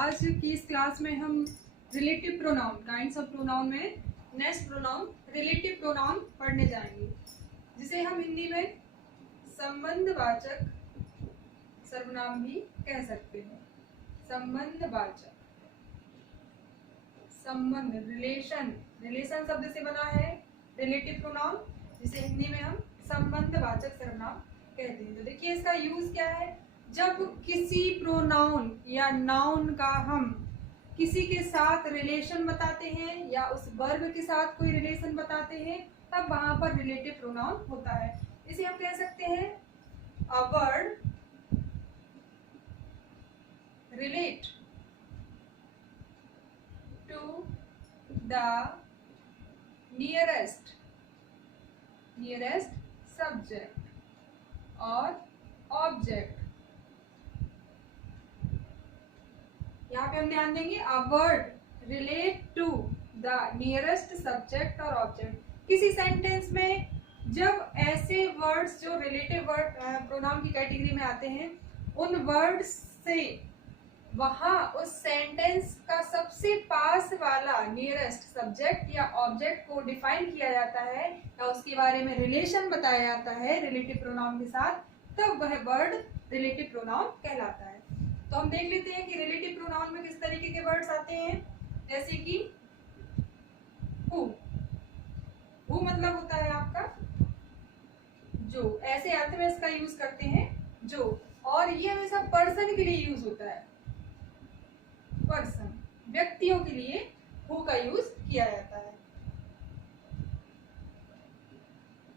आज की इस क्लास में हम relative pronoun, kinds of pronoun में नेक्स्ट प्रोनाउन रिलेटिव प्रोनाउन पढ़ने जाएंगे, जिसे हम हिंदी में संबंधवाचक सर्वनाम भी कह सकते हैं। संबंधवाचक, संबंध, रिलेशन शब्द से बना है रिलेटिव प्रोनाउन, जिसे हिंदी में हम संबंधवाचक सर्वनाम कहते हैं। तो देखिए इसका यूज क्या है। जब किसी प्रोनाउन या नाउन का हम किसी के साथ रिलेशन बताते हैं या उस वर्ब के साथ कोई रिलेशन बताते हैं, तब वहां पर रिलेटिव प्रोनाउन होता है। इसे हम कह सकते हैं a word relate to the nearest subject और ऑब्जेक्ट। यहाँ पे हम ध्यान देंगे a word relate to the nearest subject और ऑब्जेक्ट। किसी सेंटेंस में जब ऐसे वर्ड्स जो रिलेटिव वर्ड प्रोनाउन की कैटेगरी में आते हैं, उन वर्ड्स से वहां उस सेंटेंस का सबसे पास वाला नियरेस्ट सब्जेक्ट या ऑब्जेक्ट को डिफाइन किया जाता है या उसके बारे में रिलेशन बताया जाता है रिलेटिव प्रोनाउन के साथ, तब वह वर्ड रिलेटिव प्रोनाउन कहलाता है। तो हम देख लेते हैं कि रिलेटिव प्रोनाउन में किस तरीके के वर्ड्स आते हैं। जैसे कि हु मतलब होता है आपका जो, ऐसे अर्थ में इसका यूज करते हैं जो, और ये हमेशा पर्सन के लिए यूज होता है। पर्सन, व्यक्तियों के लिए हु का यूज किया जाता है।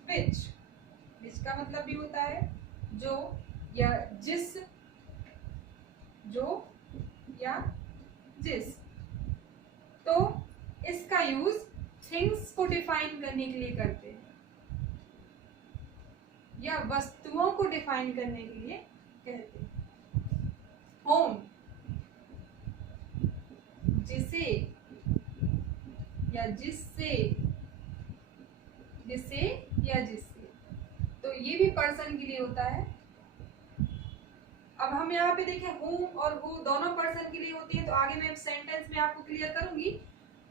विच का मतलब भी होता है जो या जिस, जो या जिस। तो इसका यूज थिंग्स को डिफाइन करने के लिए करते हैं या वस्तुओं को डिफाइन करने के लिए कहते हैं। होम, जिसे या जिससे, जिसे या जिससे। तो ये भी पर्सन के लिए होता है। अब हम यहाँ पे देखें हूम और हु दोनों पर्सन के लिए होती है, तो आगे मैं सेंटेंस में आपको क्लियर करूंगी।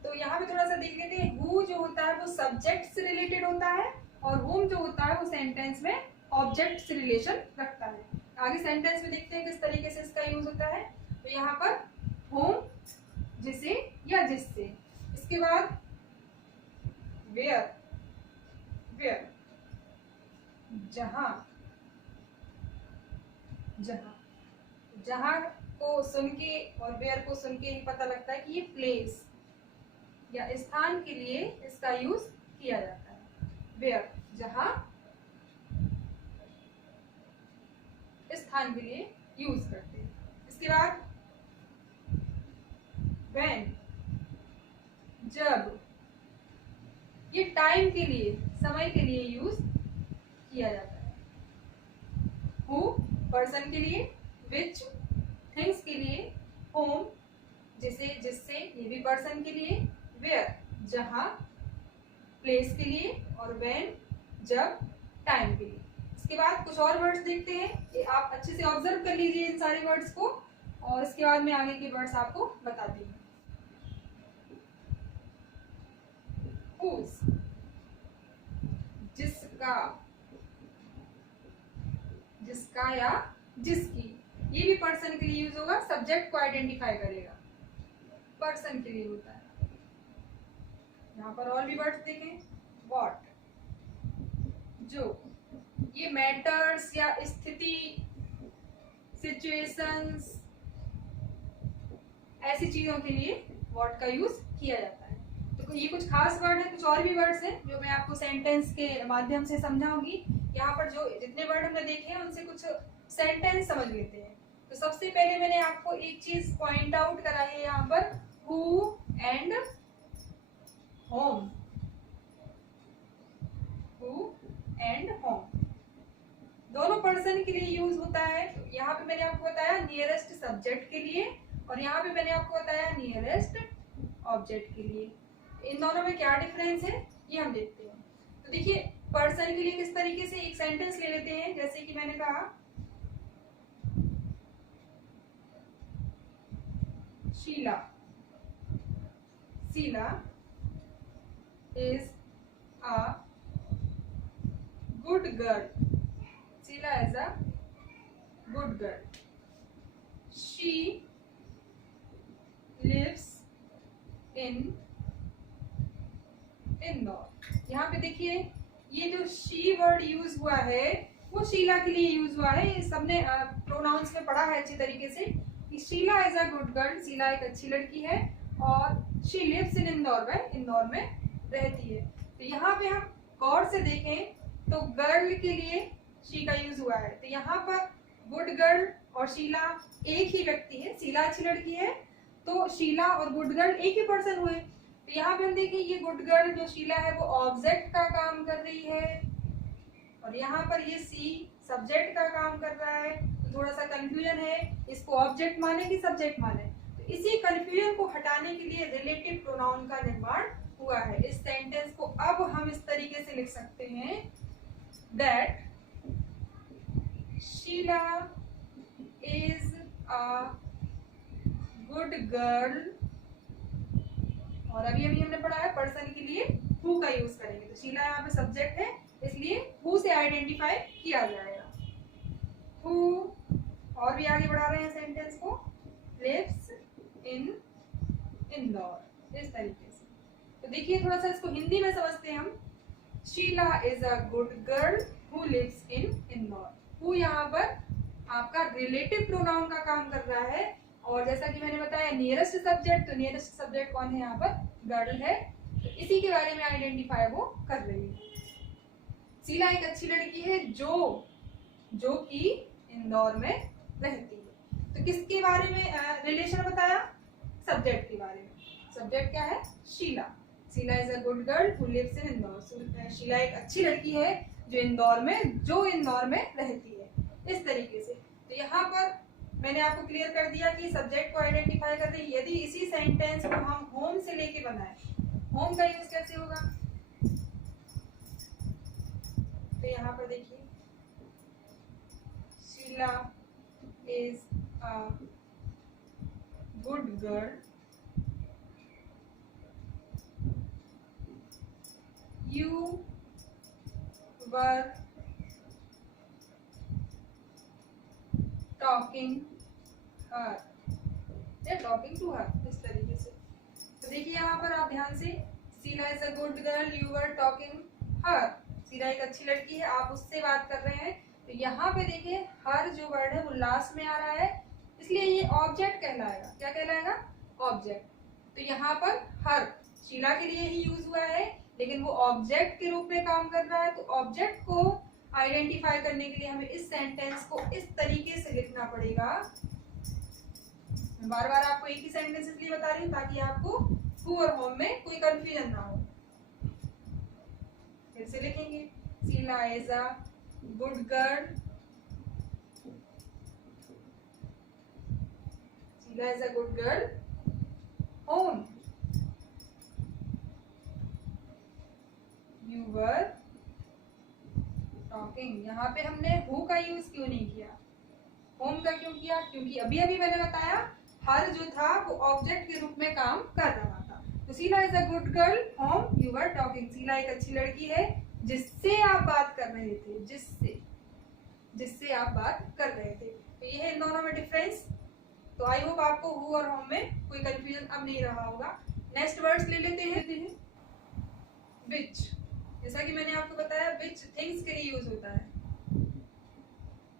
तो यहाँ पे थोड़ा सा देख लेते हैं। हु जो होता है वो सब्जेक्ट से रिलेटेड होता है और हुम जो होता है वो सेंटेंस में ऑब्जेक्ट से रिलेशन रखता है। आगे सेंटेंस में देखते हैं किस तरीके से इसका यूज होता है। तो यहाँ पर होम, जिसे या जिससे। इसके बाद वेयर, जहां, जहां को सुन के और वेयर को सुन के ही पता लगता है कि ये प्लेस या स्थान के लिए इसका यूज किया जाता है। वेयर, जहां, स्थान के लिए यूज करते हैं। इसके बाद when, जब, ये टाइम के लिए, समय के लिए यूज किया जाता है। हु पर्सन के लिए, विच थिंग्स के लिए, होम जिसे जिससे, ये भी पर्सन के लिए, वेयर जहां, प्लेस के लिए, और when जब, टाइम के लिए। इसके बाद कुछ और वर्ड्स देखते हैं। ये आप अच्छे से ऑब्जर्व कर लीजिए इन सारे वर्ड्स को, और इसके बाद मैं आगे के वर्ड्स आपको बताती हूँ। whose, जिसका, जिसका या जिसकी। ये भी पर्सन के लिए यूज होगा, सब्जेक्ट को आइडेंटिफाई करेगा, पर्सन के लिए होता है। यहाँ पर और भी वर्ड्स देखें। व्हाट, जो, ये मैटर्स या स्थिति, सिचुएशंस, ऐसी चीजों के लिए व्हाट का यूज किया जाता है। तो ये कुछ खास वर्ड है। कुछ और भी वर्ड्स हैं जो मैं आपको सेंटेंस के माध्यम से समझाऊंगी। यहाँ पर जो जितने वर्ड हमने देखे हैं उनसे कुछ सेंटेंस समझ लेते हैं। तो सबसे पहले मैंने आपको एक चीज पॉइंट आउट करा है यहाँ पर, who and home. Who and home दोनों पर्सन के लिए यूज होता है। तो यहाँ पे मैंने आपको बताया नियरेस्ट सब्जेक्ट के लिए, और यहाँ पे मैंने आपको बताया नियरेस्ट ऑब्जेक्ट के लिए। इन दोनों में क्या डिफरेंस है ये हम देखते हैं। तो देखिए पर्सन के लिए किस तरीके से, एक सेंटेंस ले लेते हैं। जैसे कि मैंने कहा Sheila, Sheila is a good girl, Sheila is a good girl. She lives in Indore. यहाँ पे देखिए ये जो शी वर्ड यूज हुआ है वो शीला के लिए यूज हुआ है। ये सबने प्रोनाउंस में पढ़ा है अच्छी तरीके से कि Sheela is a good girl, Sheela एक अच्छी लड़की है और शी लिव्स इन इंदौर, वह इंदौर में रहती है। तो यहाँ पे हम गौर से देखें तो गर्ल के लिए शी का यूज हुआ है। तो यहाँ पर गुड गर्ल और शीला एक ही व्यक्ति है, शीला अच्छी लड़की है तो शीला और गुड गर्ल एक ही पर्सन हुए। तो यहाँ पे हम देखें ये गुड गर्ल जो शीला है वो ऑब्जेक्ट का काम कर रही है और यहाँ पर ये सी सब्जेक्ट का काम कर रहा है। तो थोड़ा सा कंफ्यूजन है, इसको ऑब्जेक्ट माने कि सब्जेक्ट माने। तो इसी कंफ्यूजन को हटाने के लिए रिलेटिव प्रोनाउन का निर्माण हुआ है। इस सेंटेंस को अब हम इस तरीके से लिख सकते हैं that Sheela is a good girl, और अभी हमने पढ़ा है पर्सन के लिए हु का यूज करेंगे। तो शीला यहाँ पे सब्जेक्ट है इसलिए हु से आइडेंटिफाई किया जाएगा। हु, और भी आगे बढ़ा रहे हैं सेंटेंस को, लिव्स इन इंदौर, इस तरीके से। तो देखिए थोड़ा सा इसको हिंदी में समझते हैं हम। Sheela is a good girl who lives in Indore. Who यहाँ पर आपका रिलेटिव प्रोनाउन का काम कर रहा है और जैसा कि मैंने बताया नियरेस्ट सब्जेक्ट, तो नियरेस्ट सब्जेक्ट कौन है यहाँ पर, गर्ल है। तो इसी के बारे में आइडेंटिफाई वो कर रही है। शीला एक अच्छी लड़की है जो कि इंदौर में रहती है। तो किसके बारे में रिलेशन बताया, सब्जेक्ट के बारे में। सब्जेक्ट क्या है, Sheela. Sheela is a good girl who lives in Indore. Sheela एक अच्छी लड़की है जो इंदौर में रहती है, इस तरीके से। तो यहाँ पर मैंने आपको क्लियर कर दिया कि सब्जेक्ट को आइडेंटिफाई कर दी। यदि इसी सेंटेंस को हम होम से लेके बनाए, होम का यूज कैसे होगा, तो यहाँ पर देखिए Sheela is a good girl you were talking her, या टॉकिंग टू हर, इस तरीके से। तो देखिए यहाँ पर आप ध्यान से, Sheela is a good girl you were talking her, Sheela एक अच्छी लड़की है आप उससे बात कर रहे हैं। तो यहाँ पे देखिए हर जो वर्ड है वो लास्ट में आ रहा है इसलिए ये ऑब्जेक्ट कहलाएगा। क्या कहलाएगा, ऑब्जेक्ट। तो यहाँ पर हर शीला के लिए ही यूज हुआ है लेकिन वो ऑब्जेक्ट के रूप में काम कर रहा है। तो ऑब्जेक्ट को आइडेंटिफाई करने के लिए हमें इस सेंटेंस को इस तरीके से लिखना पड़ेगा। मैं बार बार आपको एक ही सेंटेंस इसलिए बता रही हूँ ताकि आपको हु और होम में कोई कंफ्यूजन ना हो। फिर से लिखेंगे, Sheela is a good girl, Sheela is a good girl whom you were talking. यहाँ पे हमने हु का यूज क्यों नहीं किया, होम का क्यों किया, क्योंकि अभी अभी मैंने बताया हर जो था वो ऑब्जेक्ट के रूप में काम कर रहा था। तो Sheela is a good girl whom you were talking, Sheela एक अच्छी लड़की है जिससे आप बात कर रहे थे, जिससे आप बात कर रहे थे। तो ये है इन दोनों में डिफरेंस। तो आई होप आपको हु और होम में कोई कंफ्यूजन अब नहीं रहा होगा। नेक्स्ट वर्ड्स ले लेते हैं। विच, जैसा कि मैंने आपको बताया विच थिंग्स के लिए यूज होता है,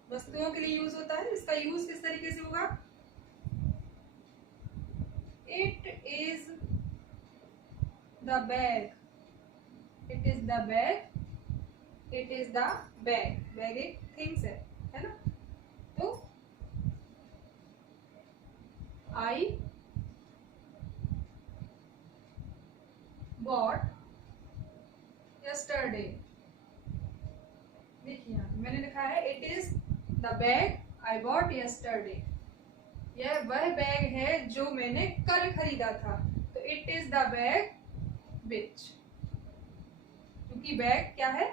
वस्तुओं के लिए यूज होता है। इसका यूज किस तरीके से होगा, it is the bag, it is the bag, it is the bag. Bag एक थिंग्स है ना। तो आई बॉट yesterday, देखिए मैंने लिखा है it is the bag I bought yesterday। यह वह बैग है जो मैंने कल खरीदा था। तो इट इज द बैग विच, क्योंकि बैग क्या है,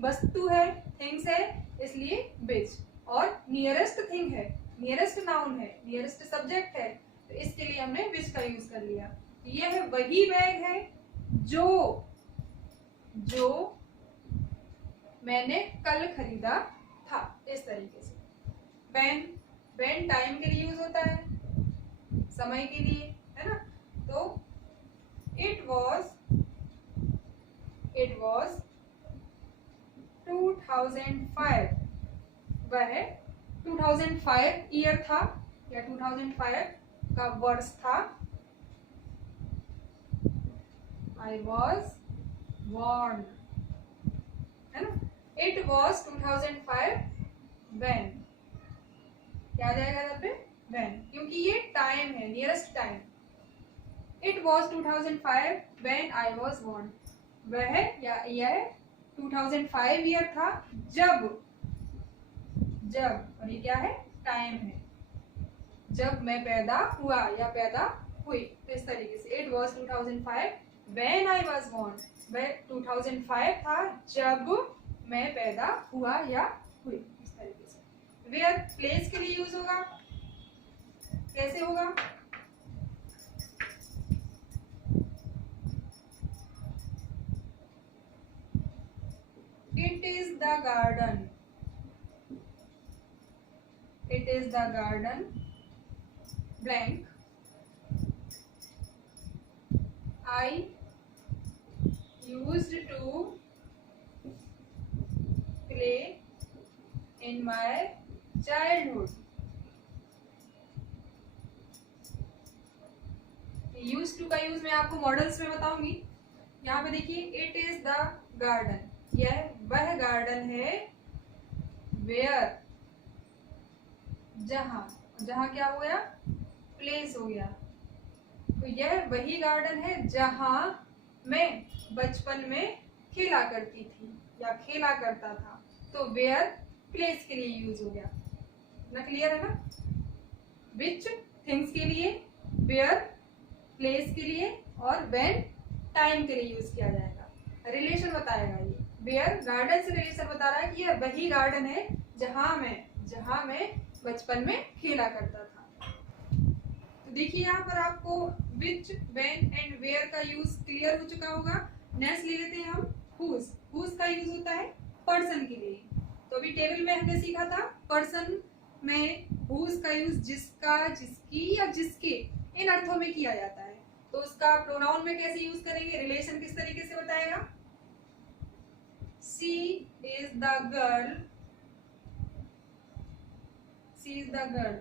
वस्तु है, थिंग्स है, इसलिए विच। और नियरेस्ट थिंग है, नियरेस्ट नाउन है, नियरेस्ट सब्जेक्ट है, तो इसके लिए हमने विच का यूज कर लिया। यह वही बैग है जो मैंने कल खरीदा था, इस तरीके से। when टाइम के लिए यूज होता है, समय के लिए, है ना। तो it was 2005, वह 2005 ईयर था या 2005 का वर्ष था। I was born, है ना। It was 2005 when, क्या आ जाएगा यहाँ पे, when, क्योंकि ये टाइम है, nearest time. It was 2005 when I was born, वह या यह 2005 ईयर था जब, और ये क्या है, टाइम है, जब मैं पैदा हुआ या पैदा हुई। तो इस तरीके से It was 2005 when I was born, वह 2005 था जब मैं पैदा हुआ या हुई, इस तरीके से। Where प्लेस के लिए यूज होगा, कैसे होगा, It is the garden, it is the garden blank I used to play in my childhood। Use to का यूज मैं आपको मॉडल्स में बताऊंगी। यहाँ पे देखिए, इट इज द गार्डन, यह वह गार्डन है, वेयर, जहां, जहां क्या हो गया, प्लेस हो गया। तो यह वही गार्डन है जहां मैं बचपन में खेला करती थी या खेला करता था। तो वेयर प्लेस के लिए यूज हो गया ना, क्लियर है ना। विच थिंग्स के लिए, वेयर प्लेस के लिए, और व्हेन टाइम के लिए यूज किया जाएगा। रिलेशन बताएगा ये, वेयर गार्डन से रिलेशन बता रहा है कि यह वही गार्डन है जहां मैं बचपन में खेला करता था। तो देखिए यहाँ पर आपको विच, व्हेन एंड वेयर का यूज क्लियर हो चुका होगा। नेक्स्ट ले लेते हैं हम हुज। हुज का यूज होता है पर्सन के लिए। तो अभी टेबल में हमने सीखा था पर्सन में हुज का यूज जिसका, जिसकी या जिसके, इन अर्थों में किया जाता है। तो उसका प्रोनाउन में कैसे यूज करेंगे, रिलेशन किस तरीके से बताएगा। She is the girl, she is the girl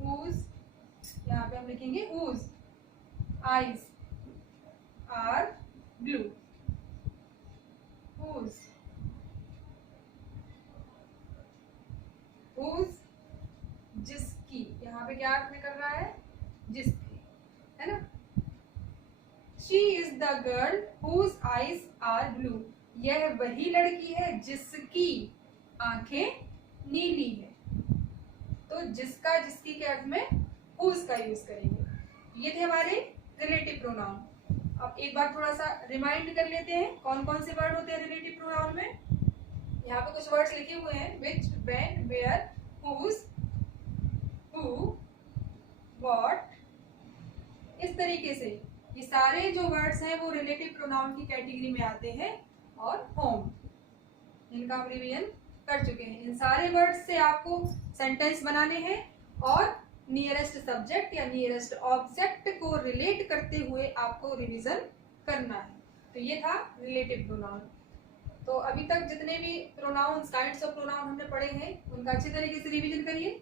whose, यहाँ पे हम लिखेंगे whose eyes are blue, whose जिसकी, यहाँ पे क्या अर्थ में कर रहा है, जिसकी, है ना। She is the girl whose eyes are blue, यह वही लड़की है जिसकी आंखें नीली है। तो जिसका, जिसकी के अर्थ में हुज का यूज करेंगे। ये थे हमारे रिलेटिव प्रोनाउन। अब एक बार थोड़ा सा रिमाइंड कर लेते हैं कौन कौन से वर्ड होते हैं रिलेटिव प्रोनाउन में। यहाँ पे कुछ वर्ड्स लिखे हुए हैं, which, when, where, whose, who, what. इस तरीके से ये सारे जो वर्ड्स हैं वो रिलेटिव प्रोनाउन की कैटेगरी में आते हैं। और होम, इनका हम रिवीजन कर चुके हैं। इन सारे वर्ड्स से आपको सेंटेंस बनाने हैं और नियरेस्ट सब्जेक्ट या नियरेस्ट ऑब्जेक्ट को रिलेट करते हुए आपको रिवीजन करना है। तो ये था रिलेटिव प्रोनाउन। तो अभी तक जितने भी प्रोनाउन, काइंड्स ऑफ प्रोनाउन हमने पढ़े हैं उनका अच्छी तरीके से रिवीजन करिए।